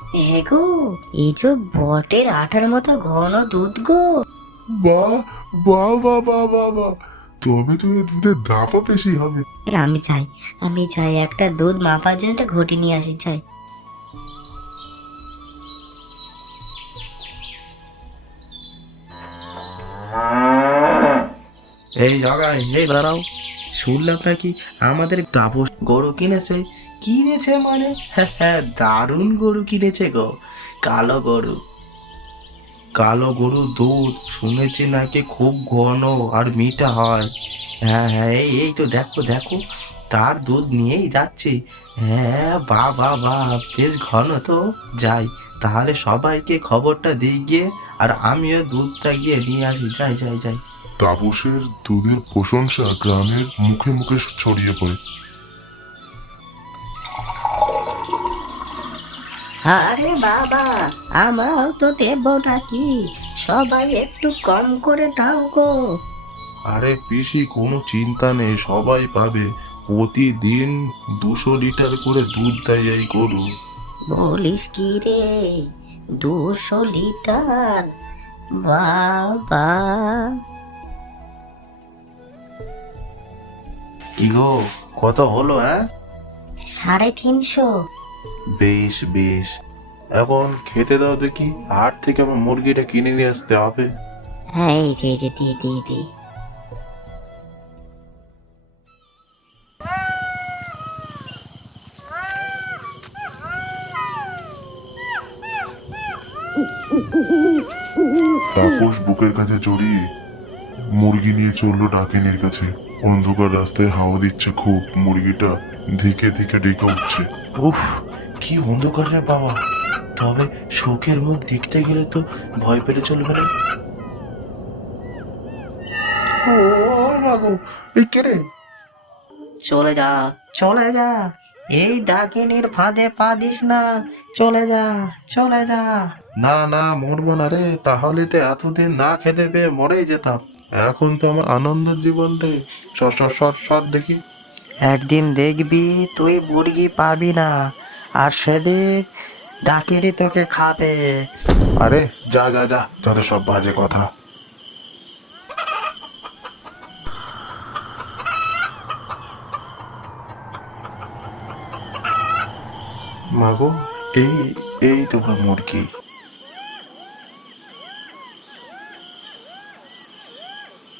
হ্যাঁ গো, এই যে বটের আঠার মতো ঘন দুধ গো। বাহ, বাহ, বাহ, বাহ, বাহ, বাহ। তবে তো এর দুধের দামও বেশি হবে। এর আমি চাই একটা দুধ মাপার জন্য একটা ঘটি নিয়ে আসি, চাই। এই জায়গায় এই দাঁড়াও, শুনলাম নাকি আমাদের তাপস গরু কিনেছে। কিনেছে মানে হ্যাঁ হ্যাঁ, দারুণ গরু কিনেছে গো। কালো গরু, কালো গরুর দুধ শুনেছি নাকি খুব ঘন আর মিঠা হয়। হ্যাঁ হ্যাঁ, এই এই তো দেখো দেখো, তার দুধ নিয়েই যাচ্ছি। হ্যাঁ, বাহ বাহ বাহ, বেশ ঘন তো। যাই, তাহলে সবাইকে খবরটা দিই গিয়ে, আর আমিও দুধটা গিয়ে নিয়ে আসি। যাই যাই যাই। তাপসের দুধের প্রশংসা গ্রামের মুখে মুখে ছড়িয়ে পড়ে। আরে বাবা, আমরাও তো দেবো নাকি? সবাই একটু কম করে দাও গো। আরে পিসি, কোনো চিন্তা নেই, সবাই পাবে। প্রতিদিন 200 লিটার করে দুধ দেয় এই গরু। বলিস কি রে, 200 লিটার? বাবা, কি গো, কত হলো? হ্যাঁ, 350। বেশ বেশ, এখন খেতে দাও দেখি। হাট থেকে আমার মুরগিটা কিনে নিয়ে আসতে হবে। হ্যাঁ, এই যে দিয়ে দিয়ে দিয়ে। তাপস বুকের কাছে জড়িয়ে মুরগি নিয়ে চললো ডাকিনীর কাছে। অন্ধকার রাস্তায় হাওয়া দিচ্ছে খুব, মুরগিটা ধীকে ধীকে ডেকে উঠছে। উফ, কি অন্ধকার রে বাবা। তবে শোকের মুখ দেখতে গেলে তো ভয় পেলে চলবে না। ও মাগো, এই কে রে? চলে যা, চলে যা, এই ডাকিনীর ফাঁদে পা দিস না। চলে যা, চলে যা। না না, মরবো না রে, তাহলে তো এতদিন না খেতে পেয়ে মরেই যেতাম। এখন তো আমার আনন্দের জীবন রে। সর সর সর সর দেখি। একদিন দেখবি তুই মুরগি পাবি না, আর সেদিন ডাকিনী তোকে খাবে। আরে যা যা যা, যত সব বাজে কথা। মাগো, এই এই তোমার মুরগি।